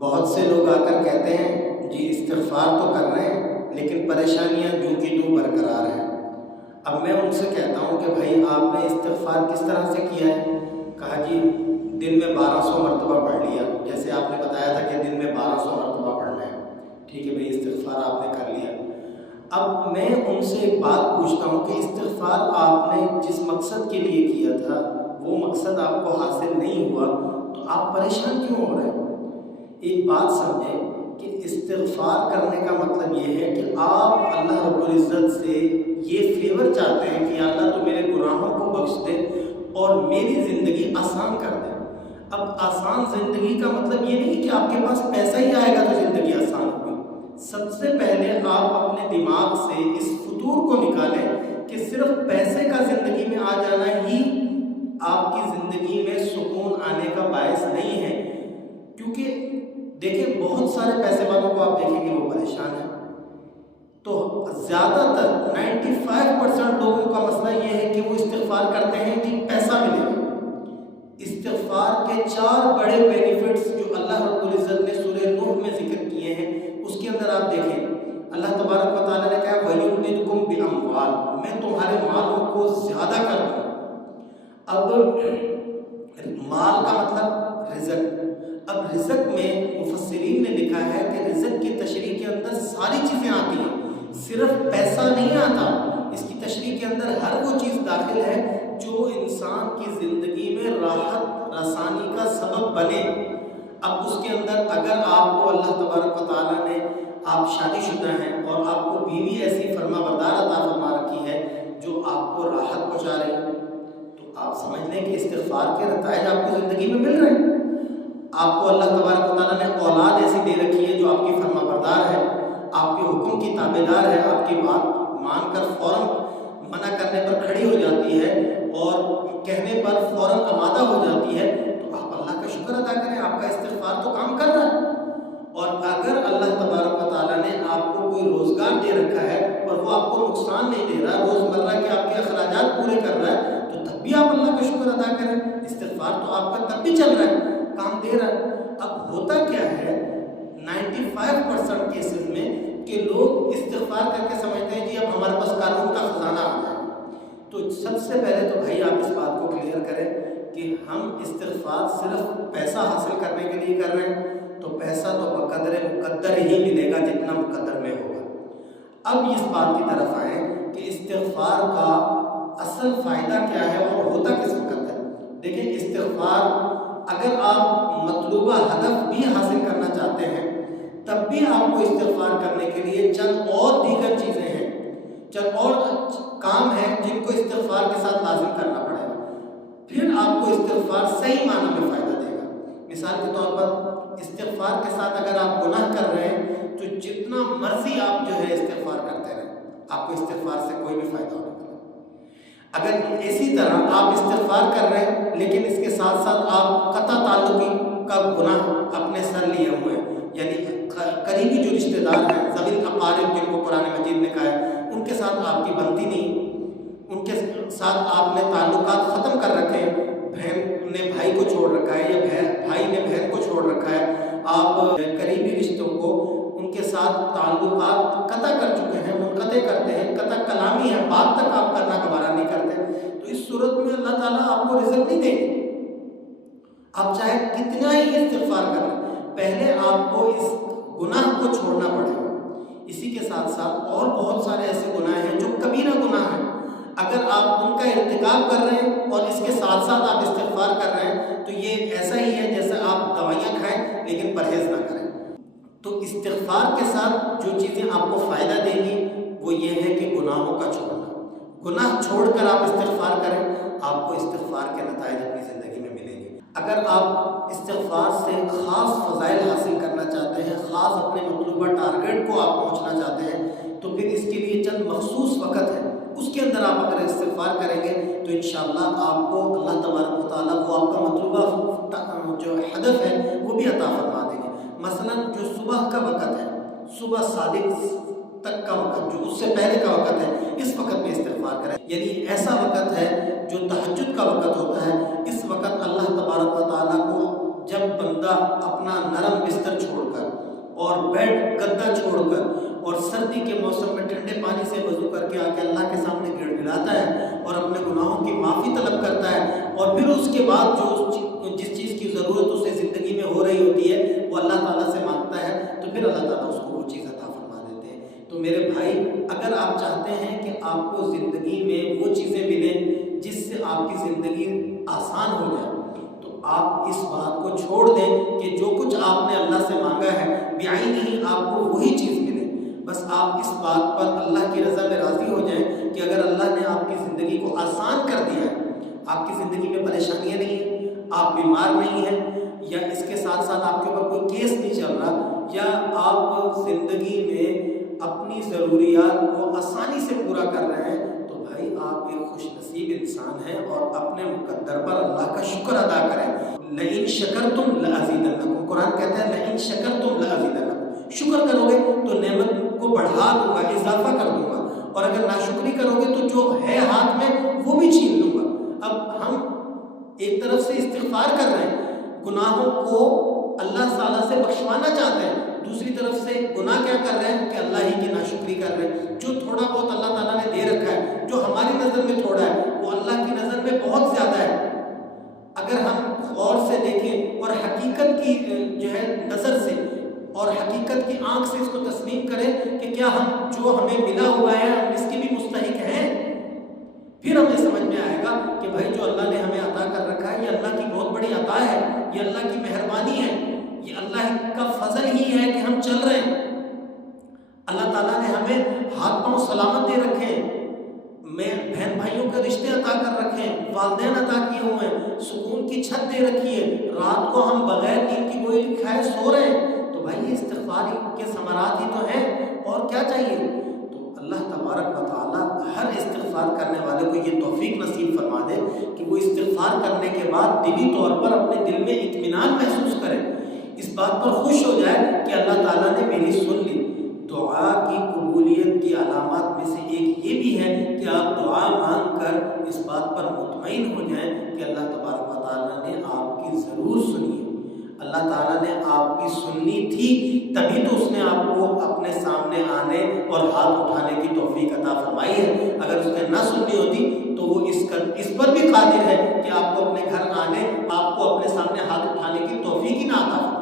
بہت سے لوگ آ کر کہتے ہیں جی استغفار تو کر رہے ہیں لیکن پریشانیاں جوں کی توں برقرار ہیں۔ اب میں ان سے کہتا ہوں کہ بھائی آپ نے استغفار کس طرح سے کیا ہے؟ کہا جی دن میں 1200 مرتبہ پڑھ لیا، جیسے آپ نے بتایا تھا کہ دن میں 1200 مرتبہ پڑھنا ہے۔ ٹھیک ہے بھائی، استغفار آپ نے کر لیا۔ اب میں ان سے ایک بات پوچھتا ہوں کہ استغفار آپ نے جس مقصد کے لیے کیا تھا وہ مقصد آپ کو حاصل نہیں ہوا تو آپ پریشان کیوں ہو رہے ہیں؟ ایک بات سمجھیں کہ استغفار کرنے کا مطلب یہ ہے کہ آپ اللہ رب العزت سے یہ فیور چاہتے ہیں کہ یا اللہ تو میرے گناہوں کو بخش دے اور میری زندگی آسان کر دے۔ اب آسان زندگی کا مطلب یہ نہیں کہ آپ کے پاس پیسہ ہی آئے گا تو زندگی آسان ہوگی۔ سب سے پہلے آپ اپنے دماغ سے اس فطور کو نکالیں کہ صرف پیسے کا زندگی میں آ جانا ہی آپ کی زندگی میں سکون آنے کا باعث نہیں ہے، کیونکہ دیکھیں بہت سارے پیسے والوں کو آپ دیکھیں گے وہ پریشان ہیں، تو زیادہ تر 95% لوگوں کا مسئلہ یہ ہے کہ وہ استغفار کرتے ہیں کہ پیسہ ملے گا۔ استغفار کے 4 بڑے بینیفٹس جو اللہ رب العزت نے سورہ نوح میں ذکر کیے ہیں، اس کے اندر آپ دیکھیں اللہ تبارک و تعالیٰ نے کہا وَيُمْدِدْكُمْ بِأَمْوَالٍ، میں تمہارے مالوں کو زیادہ کر دوں۔ اب مال کا مطلب رزق۔ اب رزق میں مفسرین نے لکھا ہے کہ رزق کی تشریح کے اندر ساری چیزیں آتی ہیں، صرف پیسہ نہیں آتا، اس کی تشریح کے اندر ہر وہ چیز داخل ہے جو انسان کی زندگی میں راحت رسانی کا سبب بنے۔ اب اس کے اندر اگر آپ کو اللہ تبارک و تعالیٰ نے، آپ شادی شدہ ہیں اور آپ کو بیوی ایسی فرما بردار عطا فرما رکھی ہے جو آپ کو راحت پہنچا رہی ہے، تو آپ سمجھ لیں کہ استغفار کے نتائج آپ کو زندگی میں مل رہے ہیں۔ آپ کو اللہ تبارک و تعالیٰ نے اولاد ایسی دے رکھی ہے جو آپ کی فرما بردار ہے، آپ کے حکم کی تابعدار ہے، آپ کی بات مان کر فوراً منع کرنے پر کھڑی ہو جاتی ہے اور کہنے پر فوراً آمادہ ہو جاتی ہے، تو آپ اللہ کا شکر ادا کریں، آپ کا استغفار تو کام کر رہا ہے۔ اور اگر اللہ تبارک و تعالیٰ نے آپ کو کوئی روزگار دے رکھا ہے اور وہ آپ کو نقصان نہیں دے رہا، روزمرہ کے آپ کے اخراجات پورے کر رہا ہے، تو تب بھی آپ اللہ کا شکر ادا کریں، استغفار تو آپ کا تب بھی چل رہا ہے، کام دے رہا ہے۔ اب ہوتا کیا ہے 95% کیسز میں کہ لوگ استغفار کر کے سمجھتے ہیں جی اب ہمارے پاس قانون کا خزانہ آ جائے، تو سب سے پہلے تو بھائی آپ اس بات کو کلیئر کریں کہ ہم استغفار صرف پیسہ حاصل کرنے کے لیے کر رہے ہیں، تو پیسہ تو بقدر مقدر ہی ملے گا جتنا مقدر میں ہوگا۔ اب اس بات کی طرف آئیں کہ استغفار کا اصل فائدہ کیا ہے اور ہوتا کس وقت ہے۔ دیکھیں استغفار اگر آپ مطلوبہ ہدف بھی حاصل کرنا چاہتے ہیں تب بھی آپ کو استغفار کرنے کے لیے چند اور دیگر چیزیں ہیں، چند اور کام ہیں جن کو استغفار کے ساتھ لازم کرنا پڑے گا، پھر آپ کو استغفار صحیح معنی میں فائدہ دے گا۔ مثال کے طور پر استغفار کے ساتھ اگر آپ گناہ کر رہے ہیں تو جتنا مرضی آپ جو ہے استغفار کرتے رہیں، آپ کو استغفار سے کوئی بھی فائدہ نہیں ملے۔ اگر اسی طرح آپ استغفار کر رہے ہیں لیکن اس کے ساتھ ساتھ آپ قطع تعلقی کا گناہ اپنے سر لیے ہوئے ہیں، یعنی قریبی جو رشتہ دار ہیں ذوی الاقارب جن کو قرآن مجید نے کہا ہے ان کے ساتھ آپ کی بنتی نہیں، ان کے ساتھ آپ نے تعلقات ختم کر رکھے ہیں، بہن نے بھائی کو چھوڑ رکھا ہے یا بھائی نے بہن کو چھوڑ رکھا ہے، آپ قریبی رشتوں کو ان کے ساتھ تعلقات قطع کر چکے ہیں، منقطع کرتے ہیں، قطع کلامی ہے، بات تک آپ کرنا گوارا نہیں کرتے، تو اس صورت میں اللہ تعالیٰ آپ کو رزق نہیں دیں گے۔ آپ چاہے کتنا ہی استغفار کر لیں، پہلے آپ کو اس گناہ کو چھوڑنا پڑے گا۔ اسی کے ساتھ ساتھ اور بہت سارے ایسے گناہ ہیں جو کبیرہ گناہ ہیں، اگر آپ ان کا ارتکاب کر رہے ہیں اور اس کے ساتھ ساتھ آپ استغفار کر رہے ہیں تو یہ ایسا ہی ہے جیسے آپ دوائیاں کھائیں لیکن پرہیز نہ کریں۔ تو استغفار کے ساتھ جو چیزیں آپ کو فائدہ دیں گی وہ یہ ہے کہ گناہوں کا چھوڑنا، گناہ چھوڑ کر آپ استغفار کریں، آپ کو استغفار کے نتائج اپنی زندگی میں ملیں گے۔ اگر آپ استغفار سے خاص فضائل حاصل کرنا چاہتے ہیں، خاص اپنے مطلوبہ ٹارگیٹ کو آپ پہنچنا چاہتے ہیں، تو پھر اس کے لیے چند مخصوص وقت ہے، اس کے اندر آپ اگر استغفار کریں گے تو انشاءاللہ آپ کو اللہ تبارک و تعالیٰ وہ آپ کا مطلوبہ جو ہدف ہے وہ بھی عطا فرما دیں گے۔ مثلا جو صبح کا وقت ہے، صبح صادق تک کا وقت، جو اس سے پہلے کا وقت ہے، اس وقت میں استغفار کریں، یعنی ایسا وقت ہے جو تہجد کا وقت ہوتا ہے، اس وقت اللہ تبارک و تعالیٰ کو جب بندہ اپنا نرم بستر چھوڑ کر اور بیڈ گدا چھوڑ کر اور سردی کے موسم میں ٹھنڈے پانی سے وضو کر کے آ کے اللہ کے سامنے گڑ گڑاتا ہے اور اپنے گناہوں کی معافی طلب کرتا ہے، اور پھر اس کے بعد جو جس چیز کی ضرورت اسے زندگی میں ہو رہی ہوتی ہے وہ اللہ تعالیٰ سے مانگتا ہے، تو پھر اللہ تعالیٰ اس کو وہ چیز عطا فرما دیتے ہیں۔ تو میرے بھائی، اگر آپ چاہتے ہیں کہ آپ کو زندگی میں وہ چیزیں ملیں جس سے آپ کی زندگی آسان ہو جائے، آپ اس بات کو چھوڑ دیں کہ جو کچھ آپ نے اللہ سے مانگا ہے بعینہ آپ کو وہی چیز ملے۔ بس آپ اس بات پر اللہ کی رضا میں راضی ہو جائیں کہ اگر اللہ نے آپ کی زندگی کو آسان کر دیا ہے، آپ کی زندگی میں پریشانیاں نہیں ہیں، آپ بیمار نہیں ہیں، یا اس کے ساتھ ساتھ آپ کے اوپر کوئی کیس نہیں چل رہا، یا آپ زندگی میں اپنی ضروریات کو آسانی سے پورا کر رہے ہیں، تو بھائی آپ ایک خوش نصیب انسان ہیں، اور اپنے مقدر پر اللہ کا شکر ادا کریں۔ لئن شکرتم لازیدنکم، قرآن کہتا ہے لئن شکرتم لازیدنکم، شکر کرو گے تو نعمت کو بڑھا دوں گا، اضافہ کر دوں گا، اور اگر ناشکری کرو گے تو جو ہے ہاتھ میں وہ بھی چھین لوں گا۔ اب ہم ایک طرف سے استغفار کر رہے ہیں، گناہوں کو اللہ تعالیٰ سے بخشوانا چاہتے ہیں، دوسری طرف سے گناہ کیا کر رہے ہیں کہ اللہ ہی کی ناشکری کر رہے ہیں۔ جو تھوڑا بہت اللہ تعالیٰ نے دے رکھا ہے، جو ہماری نظر میں تھوڑا ہے، وہ اللہ کی نظر میں بہت زیادہ ہے۔ اگر ہم غور سے دیکھیں اور حقیقت کی جو ہے نظر سے اور حقیقت کی آنکھ سے اس کو تسلیم کریں کہ کیا ہم جو ہمیں ملا ہوا ہے ہم اس کے بھی مستحق ہیں، پھر ہمیں سمجھ میں آئے گا کہ بھائی جو اللہ نے ہمیں عطا کر رکھا ہے یہ اللہ کی بہت بڑی عطا ہے، یہ اللہ کی مہربانی ہے، یہ اللہ کا فضل ہی ہے کہ ہم چل رہے ہیں۔ اللہ تعالیٰ نے ہمیں ہاتھ پاؤں سلامت دے رکھے ہیں، میں بہن بھائیوں کے رشتے عطا کر رکھے ہیں، والدین عطا کیے ہوئے ہیں، سکون کی چھت دے رکھی ہے، رات کو ہم بغیر نیند کی گوئی کھائے سو رہے ہیں، تو بھائی یہ استغفار کے ثمرات ہی تو ہیں، اور کیا چاہیے؟ تو اللہ تبارک و تعالیٰ ہر استغفار کرنے والے کو یہ توفیق نصیب فرما دے کہ وہ استغفار کرنے کے بعد دلی طور پر اپنے دل میں اطمینان محسوس کرے، اس بات پر خوش ہو جائے کہ اللہ تعالیٰ نے میری سن لی۔ دعا کی قبولیت کی علامات میں سے ایک یہ بھی ہے کہ آپ دعا مانگ کر اس بات پر مطمئن ہو جائیں کہ اللہ تبارک و تعالیٰ نے آپ کی ضرور سنی ہے۔ اللہ تعالیٰ نے آپ کی سننی تھی تبھی تو اس نے آپ کو اپنے سامنے آنے اور ہاتھ اٹھانے کی توفیق عطا فرمائی ہے۔ اگر اس نے نہ سننی ہوتی تو وہ اس پر بھی قادر ہے کہ آپ کو اپنے گھر آنے، آپ کو اپنے سامنے ہاتھ اٹھانے کی توفیق ہی نہ عطا فرمائے۔